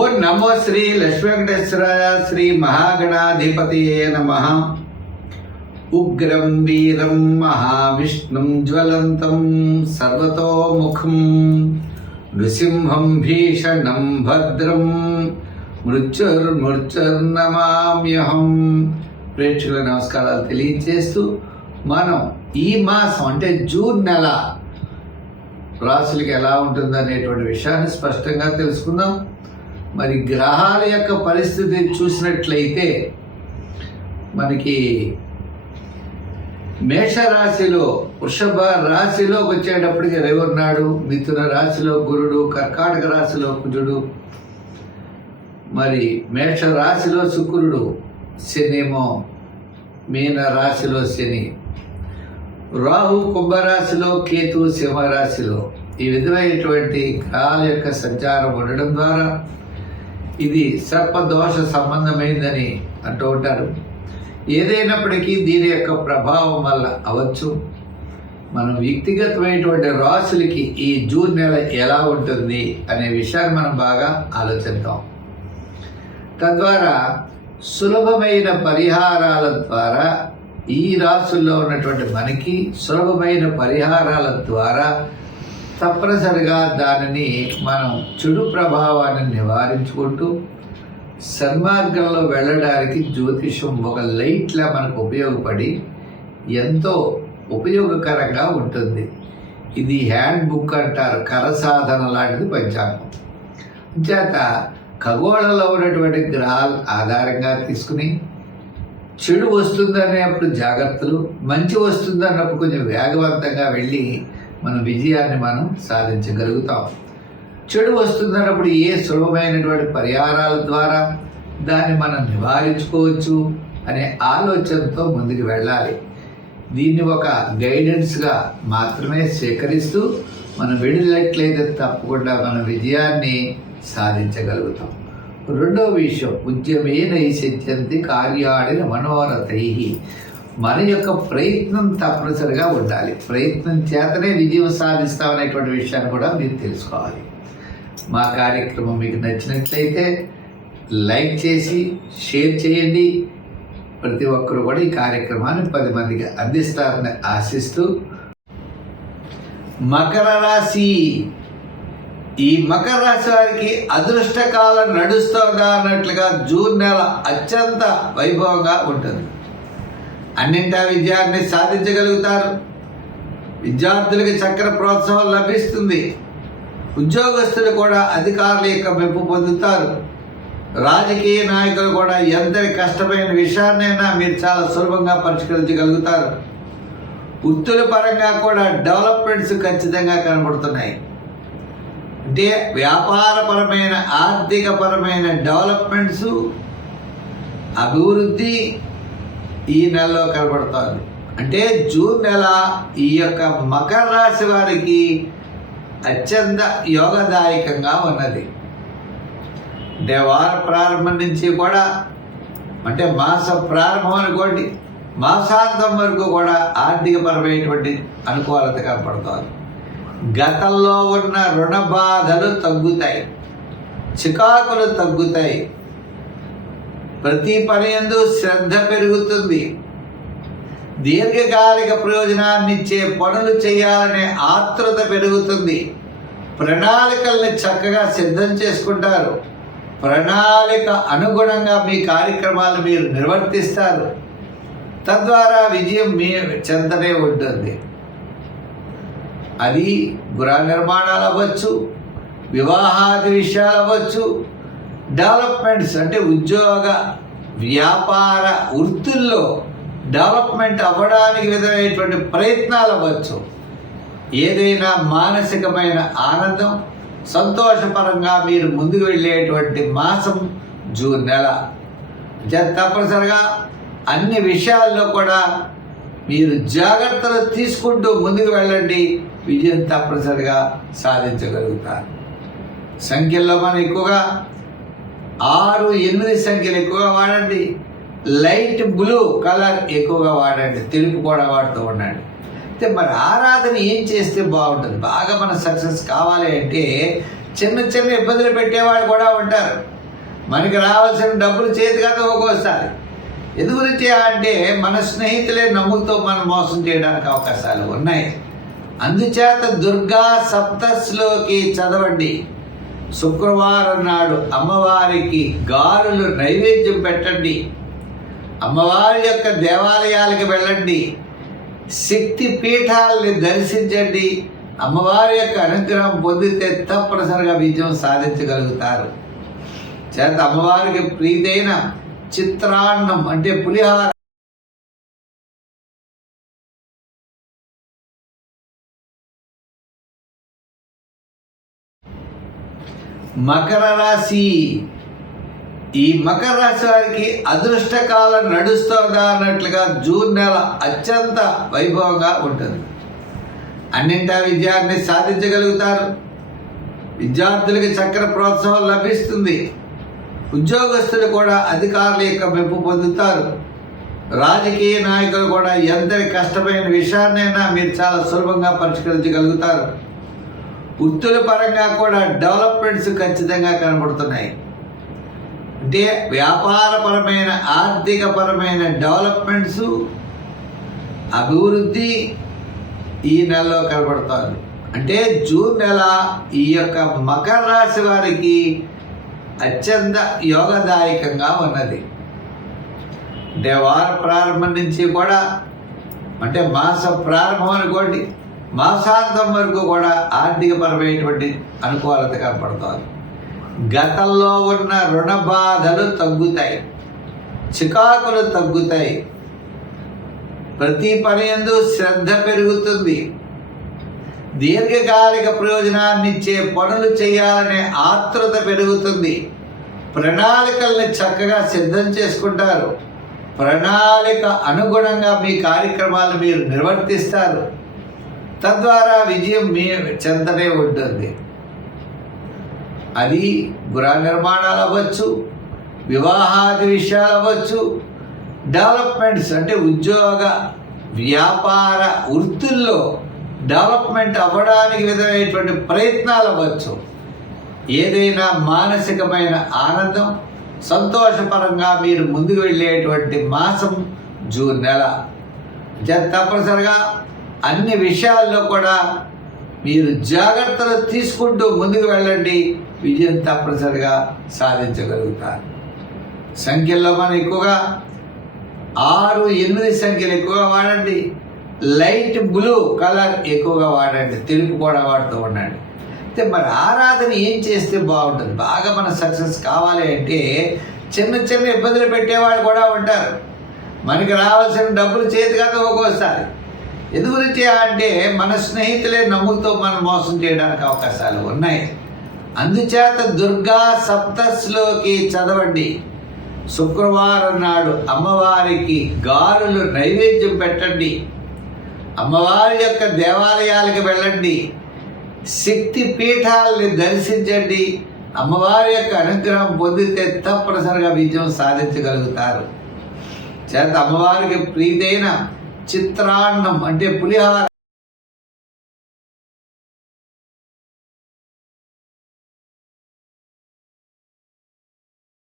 ఓం నమో శ్రీ లక్ష్మీ వెంకటేశ్వరాయ శ్రీ మహాగణాధిపతియే నమః. ఉగ్రం వీరం మహావిష్ణుం జ్వలంతం సర్వతోముఖం నృసింహం భీషణం భద్రం మృత్యుర్నమామ్యహం. ప్రేక్షకుల నమస్కారాలు తెలియజేస్తూ మనం ఈ మాసం అంటే జూన్ నెల రాశులకి ఎలా ఉంటుందనేటువంటి విషయాన్ని స్పష్టంగా తెలుసుకుందాం. మరి గ్రహాల యొక్క పరిస్థితి చూసినట్లయితే మనకి మేషరాశిలో వృషభ రాశిలోకి వచ్చేటప్పటికి రవి ఉన్నాడు, మిథున రాశిలో గురుడు, కర్కాటక రాశిలో కుజుడు, మరి మేష రాశిలో శుక్రుడు, శనేమో మీన రాశిలో శని, రాహు కుంభరాశిలో, కేతు సింహరాశిలో. ఈ విధమైనటువంటి గ్రహాల యొక్క సంచారం ఉండడం ద్వారా ఇది సర్పదోష సంబంధమైందని అంటూ ఉంటారు. ఏదైనప్పటికీ దీని యొక్క ప్రభావం వల్ల అవచ్చు మనం వ్యక్తిగతమైనటువంటి రాశులకి ఈ జూన్ నెల ఎలా ఉంటుంది అనే విషయాన్ని మనం బాగా ఆలోచిద్దాం. తద్వారా సులభమైన పరిహారాల ద్వారా ఈ రాశుల్లో ఉన్నటువంటి మనకి సులభమైన పరిహారాల ద్వారా తప్పనిసరిగా దానిని మనం చెడు ప్రభావాన్ని నివారించుకుంటూ సన్మార్గంలో వెళ్ళడానికి జ్యోతిషం ఒక లైట్లా మనకు ఉపయోగపడి ఎంతో ఉపయోగకరంగా ఉంటుంది. ఇది హ్యాండ్ బుక్ అంటారు, కరసాధన లాంటిది పంచాంగం. చేత ఖగోళంలో ఉన్నటువంటి గ్రహాల ఆధారంగా తీసుకుని చెడు వస్తుందనేప్పుడు జాగ్రత్తలు, మంచి వస్తుందన్నప్పుడు కొంచెం వేగవంతంగా వెళ్ళి మన విజయాన్ని మనం సాధించగలుగుతాం. చెడు వస్తుందన్నప్పుడు ఏ సులభమైనటువంటి పరిహారాల ద్వారా దాన్ని మనం నివారించుకోవచ్చు అనే ఆలోచనతో ముందుకు వెళ్ళాలి. దీన్ని ఒక గైడెన్స్గా మాత్రమే స్వీకరిస్తూ మనం వెళ్ళినట్లయితే తప్పకుండా మన విజయాన్ని సాధించగలుగుతాం. రెండో విషయం, ఉద్యమేన సిద్ధ్యంతి కార్యాణి మనోరథై. మన యొక్క ప్రయత్నం తప్పనిసరిగా ఉండాలి. ప్రయత్నం చేతనే విజయం సాధిస్తామనేటువంటి విషయాన్ని కూడా మీరు తెలుసుకోవాలి. మా కార్యక్రమం మీకు నచ్చినట్లయితే లైక్ చేసి షేర్ చేయండి. ప్రతి ఒక్కరు కూడా ఈ కార్యక్రమాన్ని 10 మందికి అందిస్తారని ఆశిస్తూ, మకర రాశి. ఈ మకర రాశి వారికి అదృష్టకాలం నడుస్తుందా అన్నట్లుగా జూన్ నెల అత్యంత వైభవంగా ఉంటుంది. అన్నింటా విజయాన్ని సాధించగలుగుతారు. విద్యార్థులకి చక్కని ప్రోత్సాహం లభిస్తుంది. ఉద్యోగస్తులు కూడా అధికారుల యొక్క మెప్పు పొందుతారు. రాజకీయ నాయకులు కూడా ఎంతటి కష్టమైన విషయాన్నైనా మీరు చాలా సులభంగా పరిష్కరించగలుగుతారు. వృత్తుల పరంగా కూడా డెవలప్మెంట్స్ ఖచ్చితంగా కనబడుతున్నాయి. అంటే వ్యాపారపరమైన, ఆర్థికపరమైన డెవలప్మెంట్స్, అభివృద్ధి ఈ నెలలో కనబడుతుంది. అంటే జూన్ నెల ఈ యొక్క మకర రాశి వారికి అత్యంత యోగదాయకంగా ఉన్నది. అంటే వార ప్రారంభం నుంచి కూడా, అంటే మాస ప్రారంభం అనుకోండి, మాసాంతం వరకు కూడా ఆర్థికపరమైనటువంటి అనుకూలత కనపడుతుంది. గతంలో ఉన్న రుణ బాధలు తగ్గుతాయి, చికాకులు తగ్గుతాయి. ప్రతి పని యందు శ్రద్ధ పెరుగుతుంది. దీర్ఘకాలిక ప్రయోజనాన్ని ఇచ్చే పనులు చేయాలనే ఆతృత పెరుగుతుంది. ప్రణాళికల్ని చక్కగా సిద్ధం చేసుకుంటారు. ప్రణాళిక అనుగుణంగా మీ కార్యక్రమాలు మీరు నిర్వర్తిస్తారు. తద్వారా విజయం మీ చెంతనే ఉంటుంది. అది గృహ నిర్మాణాలు అవ్వచ్చు, వివాహాది విషయాలు అవ్వచ్చు, డెవలప్మెంట్స్ అంటే ఉద్యోగ, వ్యాపార, వృత్తుల్లో డెవలప్మెంట్ అవ్వడానికి విధమైనటువంటి ప్రయత్నాలు అవ్వచ్చు. ఏదైనా మానసికమైన ఆనందం, సంతోషపరంగా మీరు ముందుకు వెళ్ళేటువంటి మాసం జూన్ నెల. తప్పనిసరిగా అన్ని విషయాల్లో కూడా మీరు జాగ్రత్తలు తీసుకుంటూ ముందుకు వెళ్ళండి. విజయం తప్పనిసరిగా సాధించగలుగుతారు. సంఖ్యల్లో మనం ఎక్కువగా 6, 8 సంఖ్యలు ఎక్కువగా వాడండి. లైట్ బ్లూ కలర్ ఎక్కువగా వాడండి. తెలుపు కూడా వాడుతూ ఉండండి. అయితే మరి ఆరాధన ఏం చేస్తే బాగుంటుంది, బాగా మన సక్సెస్ కావాలి అంటే చిన్న చిన్న ఇబ్బందులు పెట్టేవాళ్ళు కూడా ఉంటారు. మనకి రావాల్సిన డబ్బులు చేతికి ఒక్కోసారి. ఎందు గురించి అంటే మన స్నేహితులే నమ్ముతో మనం మోసం చేయడానికి అవకాశాలు ఉన్నాయి. అందుచేత దుర్గా సప్తశిలోకి చదవండి. శుక్రవారం నాడు అమ్మవారికి గారెలు నైవేద్యం పెట్టండి. అమ్మవారి యొక్క దేవాలయాలకు వెళ్ళండి. శక్తి పీఠాలని దర్శించండి. అమ్మవారి యొక్క అనుగ్రహం పొందితే తప్పనిసరిగా విజయం సాధించగలుగుతారు. చేత అమ్మవారికి ప్రీతైన చిత్రాన్నం అంటే పులిహార, మకర రాశి. ఈ మకర రాశి వారికి అదృష్టకాలం నడుస్తోందా అన్నట్లుగా జూన్ నెల అత్యంత వైభవంగా ఉంటుంది. అన్నింటా విజయాన్ని సాధించగలుగుతారు. విద్యార్థులకి చక్కని ప్రోత్సాహం లభిస్తుంది. ఉద్యోగస్తులు కూడా అధికారుల యొక్క మెప్పు పొందుతారు. రాజకీయ నాయకులు కూడా ఎంతటి కష్టమైన విషయాన్నైనా మీరు చాలా సులభంగా పరిష్కరించగలుగుతారు. వృత్తుల పరంగా కూడా డెవలప్మెంట్స్ ఖచ్చితంగా కనబడుతున్నాయి. అంటే వ్యాపారపరమైన ఆర్థికపరమైన డెవలప్మెంట్స్ అభివృద్ధి ఈ నెలలో కనబడుతుంది. అంటే జూన్ నెల ఈ యొక్క మకర రాశి వారికి అత్యంత యోగదాయకంగా ఉన్నది. అంటే వార ప్రారంభం నుంచి కూడా అంటే మాస ప్రారంభం అనుకోండి, మాసాంతం వరకు కూడా ఆర్థికపరమైనటువంటి అనుకూలత కనపడుతుంది. గతంలో ఉన్న రుణ బాధలు తగ్గుతాయి, చికాకులు తగ్గుతాయి. ప్రతి పని యందు శ్రద్ధ పెరుగుతుంది. దీర్ఘకాలిక ప్రయోజనాన్ని ఇచ్చే పనులు చేయాలనే ఆతృత పెరుగుతుంది. ప్రణాళికల్ని చక్కగా సిద్ధం చేసుకుంటారు. ప్రణాళిక అనుగుణంగా మీ కార్యక్రమాలు మీరు నిర్వర్తిస్తారు. తద్వారా విజయం మీ చెంతనే ఉంటుంది. అది గృహ నిర్మాణాలు అవ్వచ్చు, వివాహాది విషయాలు అవ్వచ్చు, డెవలప్మెంట్స్ అంటే ఉద్యోగ వ్యాపార వృత్తుల్లో డెవలప్మెంట్ అవ్వడానికి విధమైనటువంటి ప్రయత్నాలు అవ్వచ్చు. ఏదైనా మానసికమైన ఆనందం, సంతోషపరంగా మీరు ముందుకు వెళ్ళేటువంటి మాసం జూన్ నెల. తప్పనిసరిగా అన్ని విషయాల్లో కూడా మీరు జాగ్రత్తలు తీసుకుంటూ ముందుకు వెళ్ళండి. విజయం తప్పనిసరిగా సాధించగలుగుతారు. సంఖ్యల్లో మనం ఎక్కువగా 6, 8 సంఖ్యలు ఎక్కువగా వాడండి. లైట్ బ్లూ కలర్ ఎక్కువగా వాడండి. తెలుపు కూడా వాడుతూ ఉండండి. అయితే మరి ఆరాధన ఏం చేస్తే బాగుంటుంది? బాగా మన సక్సెస్ కావాలి అంటే చిన్న చిన్న ఇబ్బందులు పెట్టేవాళ్ళు కూడా ఉంటారు. మనకి రావాల్సిన డబ్బులు చేతికి ఒక్కోసారి. ఎందు గురించి అంటే మన స్నేహితులే నమ్ముతో మనం మోసం చేయడానికి అవకాశాలు ఉన్నాయి. అందుచేత దుర్గా సప్తశిలోకి చదవండి. శుక్రవారం నాడు అమ్మవారికి గారెలు నైవేద్యం పెట్టండి. అమ్మవారి యొక్క దేవాలయాలకు వెళ్ళండి. శక్తి పీఠాలని దర్శించండి. అమ్మవారి యొక్క అనుగ్రహం పొందితే తప్పనిసరిగా విజయం సాధించగలుగుతారు. చేత అమ్మవారికి ప్రీతైన చిత్రాన్నం అంటే పులిహార